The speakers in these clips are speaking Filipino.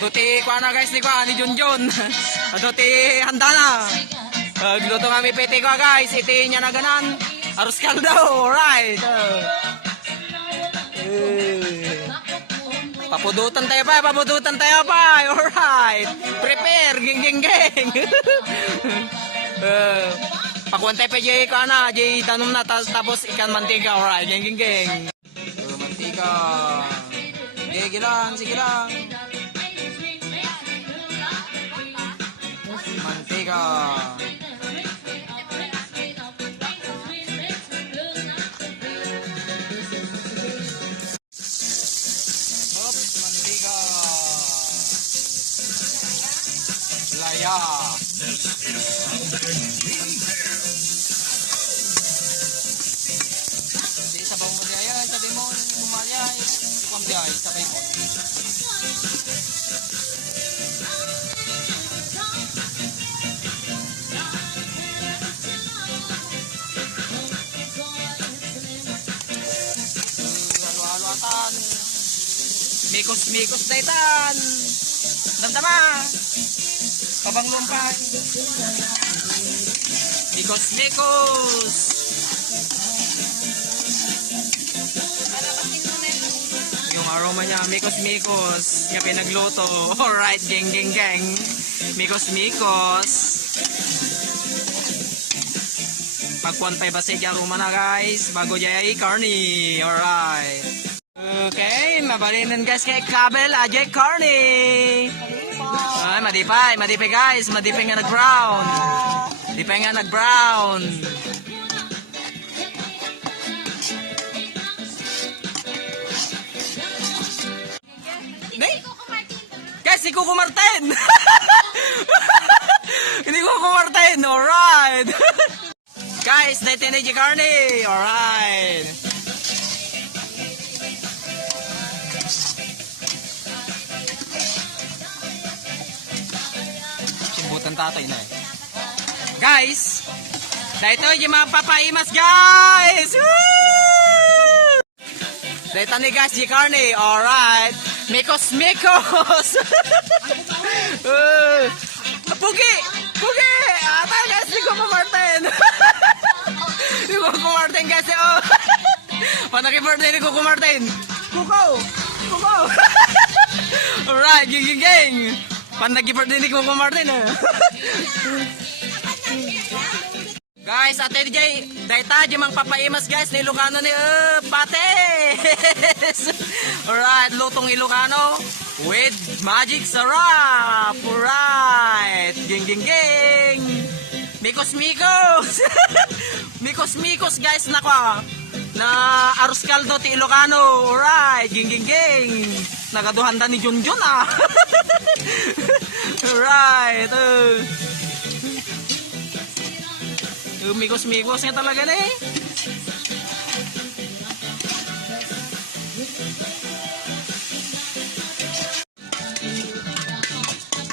Duti ko na guys ni Junjun. Duti handa na. Gluto kami pete ko guys. Iti niya na ganan. Arus kaldo. Alright. Papudutan tayo pa. Papudutan tayo pa. Alright. Prepare. Ging ging ging. Pakuantay pa jay ko na. Jay tanong na. Tapos ikan mantika. Alright. Ging ging ging. Mantika. Sige lang. Sige lang. Mantika. Oops, mantika. Laya. Di sabaw mo diya. Sabi mo umaya. Kuwam diya. Sabi mo. Mikos-mikos na itan. Damdama. Kabang lumpan. Mikos-mikos. Yung aroma niya, mikos-mikos. Yung pinagluto. Alright, geng geng geng. Mikos-mikos. Pagkuhan pa iba siya aroma na guys. Bago jay carne. Alright. Okay, mabalinan guys kay Kabel Ajay Carney. Ay, madipay guys, madipay nga nag-brown. Madipay nga nag-brown. Guys, si Coco Martin. Hindi Coco Martin, alright. Guys, dito na Ajay Carney, alright. Butan tatay na eh. Guys, dito yung mga papaimas guys. Woo! Dito ni guys si Carney. Alright. Mikos. Pugi. Ata guys ni Coco Martin. Ni Coco Martin guys. Oh. Panaki-birthday ni Coco Martin. Coco. Alright, ging. Panagi-birthday ni Coco Martin eh. Guys, ate DJ, dayta di mang papaimas guys ni Ilocano ni pates. Alright, lutong Ilocano with magic sarap. Alright, ging. Mikos. Mikos guys nako. Na arus kaldo ti Ilocano. Alright, ging. Nagaduhanda ni Junjun ah. Alright. Mikos nga talaga na eh.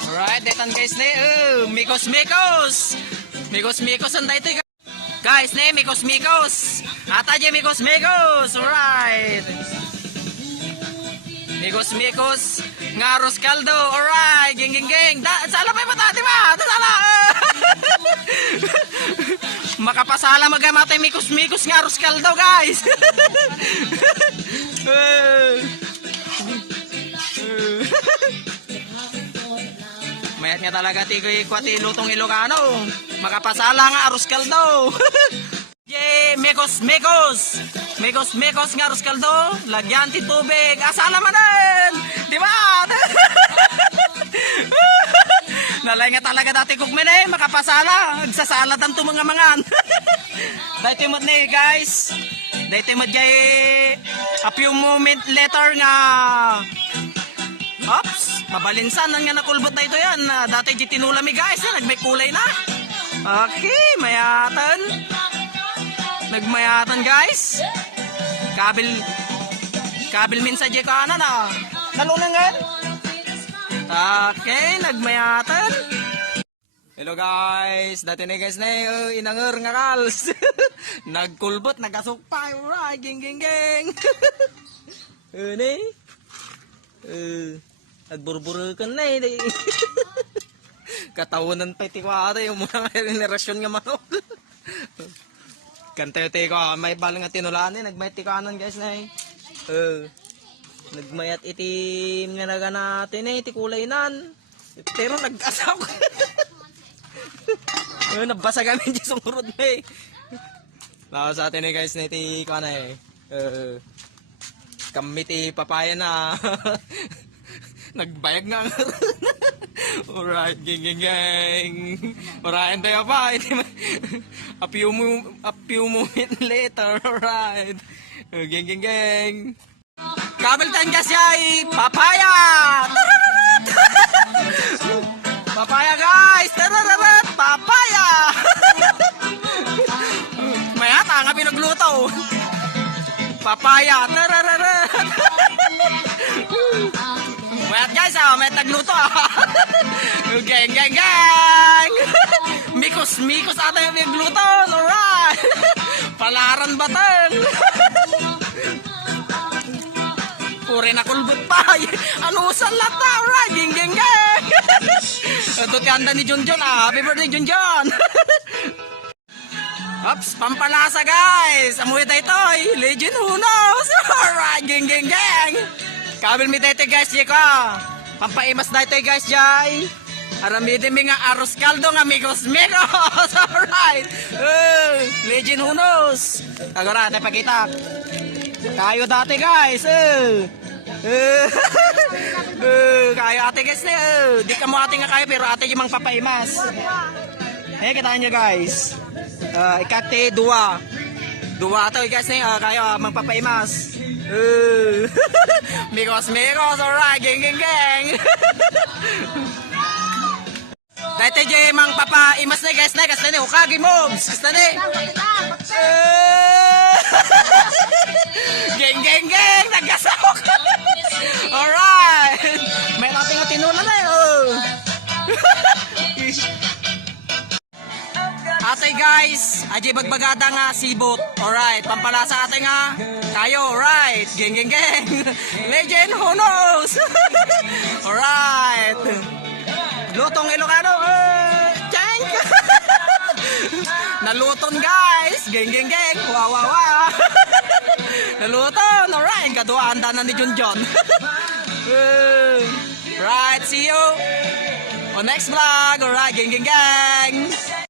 Alright, detan guys na eh. Mikos. Mikos ang dito guys na eh. Mikos. Ata dyan mikos. Alright. Mikos nga arroz caldo. Alright, ging. Sala pa yung matati ba? Sala. Makapasala magamatay mikos nga arroz caldo guys. Mayat nga talaga tigoy kwati lutong Ilocano. Makapasala nga arroz caldo. Yay, mikos nga arroz caldo. Lagyan ti tubig. Asala manan. Di ba? Nalay nga talaga dati kukmen eh. Makapasala. Agsasalat ang tumangamangan. Dahil mo ni guys. Dahil mo jay a few moment later nga. Oops. Mabalinsan nga nakulbot na ito yan. Dati di tinulami guys. Nagmay kulay na. Okay. Nagmayatan guys. Kabil minsan jay kanan ah. Nalunan nga. Okay, nagmayatan. Hello guys, dati na guys na inangir nga kals. Nagkulbot, nagasukpay, alright, ging. Ini. Nagburburo ka na eh. Katawanan pa iti ko ata yung mga generasyon nga manok. Kantay iti ko, may balang nga tinulanin, nagmayat ti kanan guys na eh. Nagmayat iti nga naga natin eh, iti kulay nan. Pero nag-asaw. Nabasa kami dyan sa urod na eh. Sa atin eh guys na iti ko na eh. Kami ti papaya na. Nagbayag nga. Alright, gang. Alright, tayo pa. A few moments later, alright. Gang. Kabel tan gas yay, papaya! Tarararat! Papaya guys! Tarararat! Papaya! May ata nga pinagluto. Papaya! Tarararat! Mayat guys, may tagluto. Gang. Mikos ata yung pinagluto. Alright! Palaran batang. Puri na kulbot pa. Ano sa lata? Alright, gang. Ito kanda ni Junjun. Happy birthday, Junjun. Ops, pampalasa guys. Amoy tayo ito. Legend who knows. Alright, gang. Kabil mi tayo guys. Yeko. Pampaimas na ito guys, Jai. Aramidin mi nga arroz caldo nga migos. Alright. Legend who knows. Agora, tayo pakita. Kayo dati guys. Kayo ate guys. Di ka mo ate nga kayo pero ate yung mga papaimas. Kitaan nyo guys. Ikakti, dua ito guys na kayo mga papaimas. Migos. Alright, gang. Dati dyan mga papaimas na guys na. Kasi na ukagi moves. Kasi na Gang, nagasawak. Alright. May nating tinula na Ate guys, aji bagbagada nga sibot. Alright, pampalasa ate nga. Kayo, alright. Gang. Legend, who knows? Alright. Lutong Ilocano. Chank. Naluton guys. Gang. Wow. Naluton. Alright, kaduaan na ni Junjun. Right, see you on next vlog. Alright, gang.